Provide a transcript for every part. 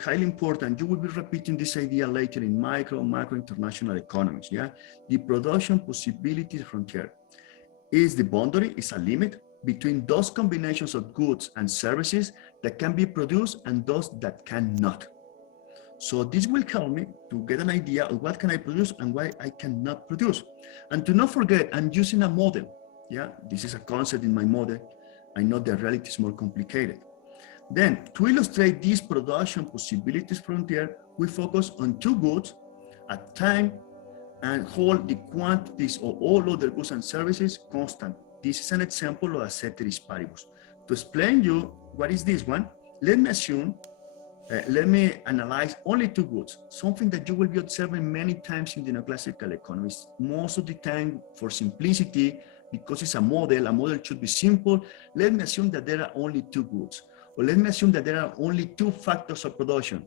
highly important. You will be repeating this idea later in macro international economics. Yeah, the production possibilities frontier is the boundary, is a limit between those combinations of goods and services that can be produced and those that cannot. So this will help me to get an idea of what can I produce and why I cannot produce. And to not forget, I'm using a model. Yeah, this is a concept in my model. I know the reality is more complicated. Then, to illustrate these production possibilities frontier, we focus on two goods at time and hold the quantities of all other goods and services constant. This is an example of a ceteris paribus. To explain you what is this one, let me analyze only two goods, something that you will be observing many times in the neoclassical economics. Most of the time, for simplicity, because it's a model should be simple. Let me assume that there are only two goods, or let me assume that there are only two factors of production,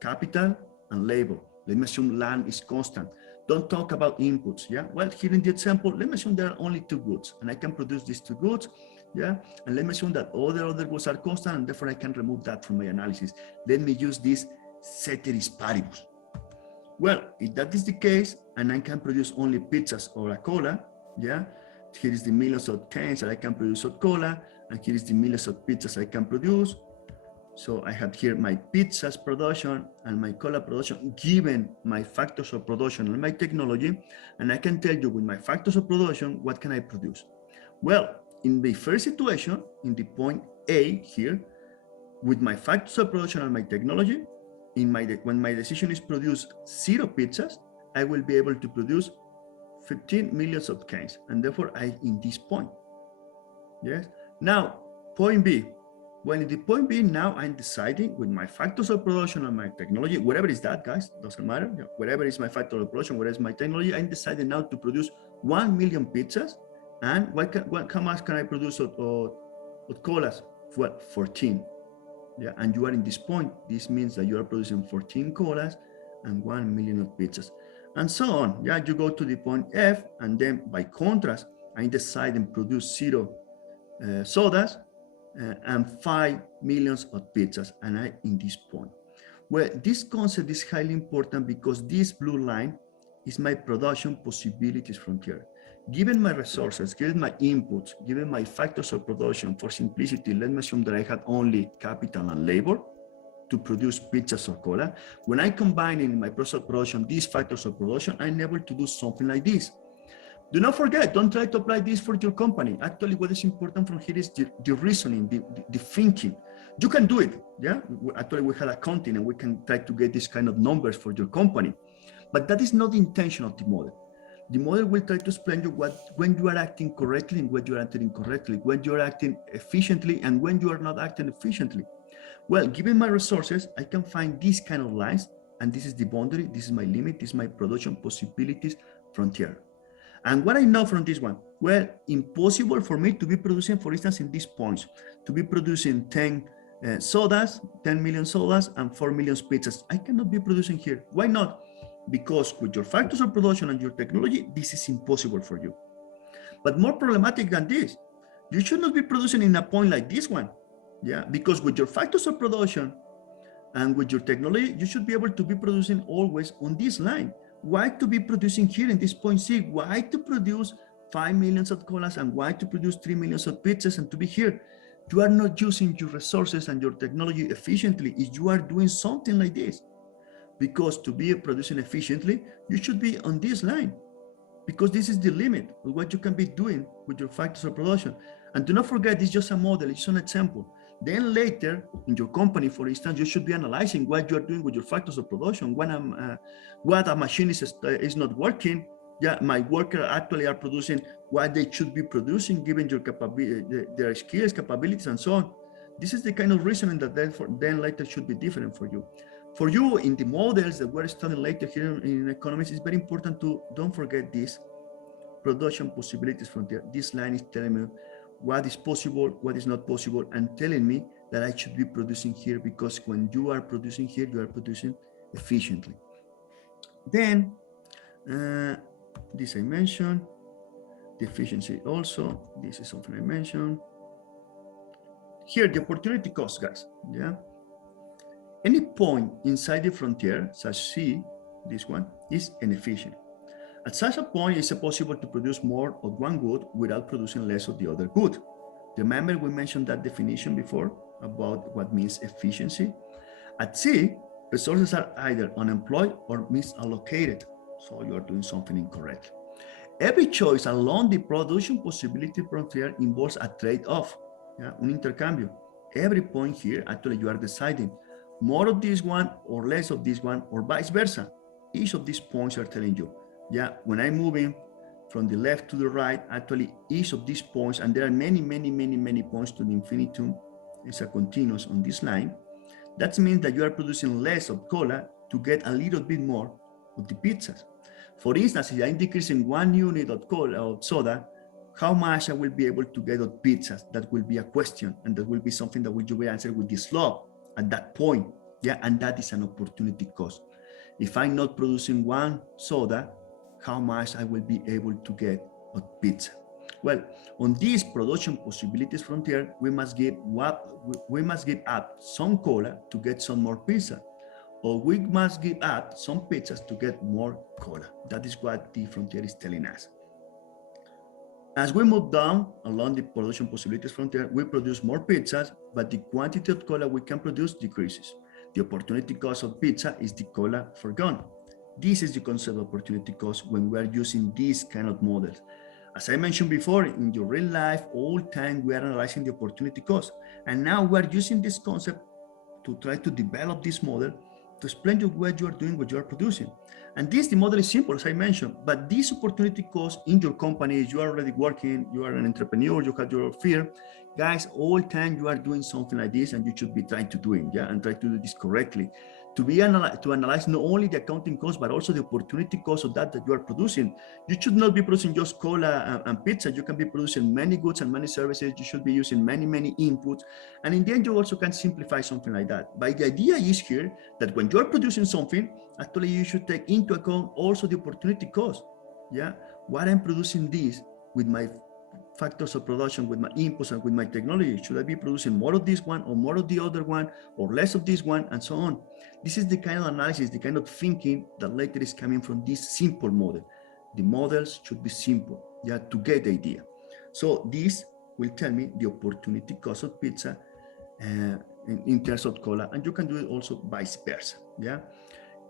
capital and labor. Let me assume land is constant. Don't talk about inputs, yeah? Well, here in the example, let me assume there are only two goods, and I can produce these two goods, yeah? And let me assume that all the other goods are constant, and therefore I can remove that from my analysis. Let me use this ceteris paribus. Well, if that is the case, and I can produce only pizzas or a cola, yeah? Here is the millions of cans that I can produce of cola, and here is the millions of pizzas I can produce. So I have here my pizzas production and my cola production given my factors of production and my technology. And I can tell you with my factors of production, what can I produce? Well, in the first situation, in the point A here, with my factors of production and my technology, when my decision is produce 0 pizzas, I will be able to produce 15 millions of cans. And therefore in this point, yes. Now, point B. Well, in the point B, now I'm deciding with my factors of production and my technology, whatever is that, guys, doesn't matter. Yeah, whatever is my factor of production, whatever is my technology, I'm deciding now to produce 1 million pizzas. And how much can I produce of colas? Well, 14. Yeah, and you are in this point. This means that you are producing 14 colas and 1 million of pizzas, and so on. Yeah, you go to the point F, and then by contrast, I decide and produce 0 sodas. And 5 millions of pizzas, and I in this point. Well, this concept is highly important because this blue line is my production possibilities frontier. Given my resources, given my inputs, given my factors of production, for simplicity, let me assume that I had only capital and labor to produce pizzas or cola. When I combine in my process of production these factors of production, I'm able to do something like this. Do not forget, don't try to apply this for your company. Actually, what is important from here is the reasoning, the thinking. You can do it, yeah? Actually, we had accounting and we can try to get this kind of numbers for your company. But that is not the intention of the model. The model will try to explain you when you are acting correctly and when you are acting incorrectly, when you are acting efficiently and when you are not acting efficiently. Well, given my resources, I can find these kind of lines, and this is the boundary, this is my limit, this is my production possibilities frontier. And what I know from this one, well, impossible for me to be producing, for instance, in these points, to be producing 10 sodas, 10 million sodas and 4 million pizzas. I cannot be producing here. Why not? Because with your factors of production and your technology, this is impossible for you. But more problematic than this, you should not be producing in a point like this one. Yeah, because with your factors of production and with your technology, you should be able to be producing always on this line. Why to be producing here in this point C? Why to produce 5 millions of colas and why to produce 3 millions of pizzas and to be here? You are not using your resources and your technology efficiently if you are doing something like this. Because to be producing efficiently, you should be on this line. Because this is the limit of what you can be doing with your factors of production. And do not forget, it's just a model, it's an example. Then later, in your company, for instance, you should be analyzing what you are doing with your factors of production. When what a machine is not working, yeah, my workers actually are producing what they should be producing, given your capability, their skills, capabilities, and so on. This is the kind of reasoning that then later should be different for you. For you, in the models that we're studying later here in economics, it's very important to don't forget this production possibilities frontier. This line is telling me what is possible, what is not possible, and telling me that I should be producing here, because when you are producing here, you are producing efficiently. Then, this I mentioned, the efficiency also, this is something I mentioned. Here, the opportunity cost, guys, yeah? Any point inside the frontier, such C, this one, is inefficient. At such a point, it's possible to produce more of one good without producing less of the other good. Remember we mentioned that definition before about what means efficiency? At C, resources are either unemployed or misallocated, so you are doing something incorrect. Every choice along the production possibility frontier involves a trade-off, un intercambio. Every point here, actually, you are deciding more of this one or less of this one or vice versa. Each of these points are telling you, when I'm moving from the left to the right, actually each of these points, and there are many points to the infinitum, it's a continuous on this line. That means that you are producing less of cola to get a little bit more of the pizzas. For instance, if I'm decreasing 1 unit of cola or soda, how much I will be able to get of pizzas? That will be a question, and that will be something that will be answered with the slope at that point. And that is an opportunity cost. If I'm not producing one soda, how much I will be able to get of pizza? Well, on this production possibilities frontier, we must give up some cola to get some more pizza, or we must give up some pizzas to get more cola. That is what the frontier is telling us. As we move down along the production possibilities frontier, we produce more pizzas, but the quantity of cola we can produce decreases. The opportunity cost of pizza is the cola forgone. This is the concept of opportunity cost when we are using these kind of models. As I mentioned before, in your real life, all time we are analyzing the opportunity cost. And now we are using this concept to try to develop this model to explain to you what you are doing, what you are producing. And the model is simple, as I mentioned, but this opportunity cost in your company, you are already working, you are an entrepreneur, you have your firm, guys, all time you are doing something like this, and you should be trying to do it, and try to do this correctly. To analyze not only the accounting cost, but also the opportunity cost of that you are producing. You should not be producing just cola and pizza. You can be producing many goods and many services. You should be using many inputs. And in the end, you also can simplify something like that. But the idea is here that when you're producing something, actually you should take into account also the opportunity cost. What I'm producing this with my factors of production, with my inputs and with my technology. Should I be producing more of this one or more of the other one or less of this one, and so on? This is the kind of analysis, the kind of thinking that later is coming from this simple model. The models should be simple, to get the idea. So this will tell me the opportunity cost of pizza in terms of cola, and you can do it also vice versa.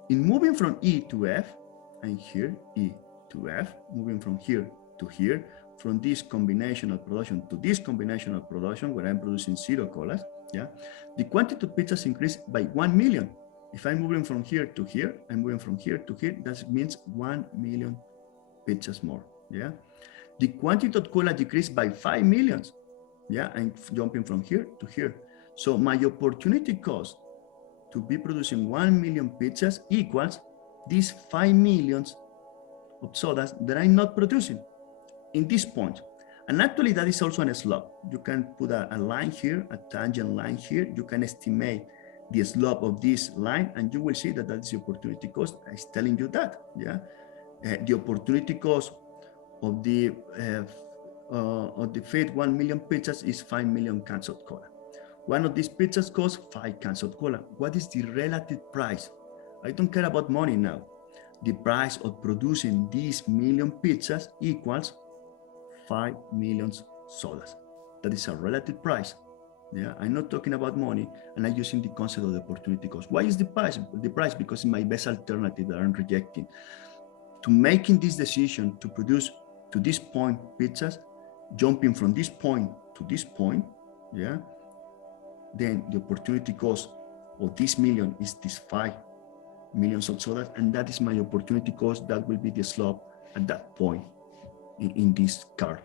In moving from E to F, and here E to F, moving from here to here, from this combinational production to this combinational production where I'm producing 0 colas, the quantity of pizzas increased by 1 million. If I'm moving from here to here, I'm moving from here to here, that means 1 million pizzas more, The quantity of cola decreased by 5 millions, I'm jumping from here to here. So my opportunity cost to be producing 1 million pizzas equals these 5 millions of sodas that I'm not producing in this point. And actually that is also a slope. You can put a line here, a tangent line here. You can estimate the slope of this line, and you will see that that is the opportunity cost. It's telling you that, the opportunity cost of the fed 1 million pizzas is 5 million cans of cola. One of these pizzas costs 5 cans of cola. What is the relative price? I don't care about money now. The price of producing these million pizzas equals 5 million sodas. That is a relative price. I'm not talking about money, and I'm using the concept of the opportunity cost. Why is the price? The price because it's my best alternative that I'm rejecting. To making this decision to produce to this point pizzas, jumping from this point to this point, then the opportunity cost of this million is this 5 millions of sodas, and that is my opportunity cost. That will be the slope at that point in this curve.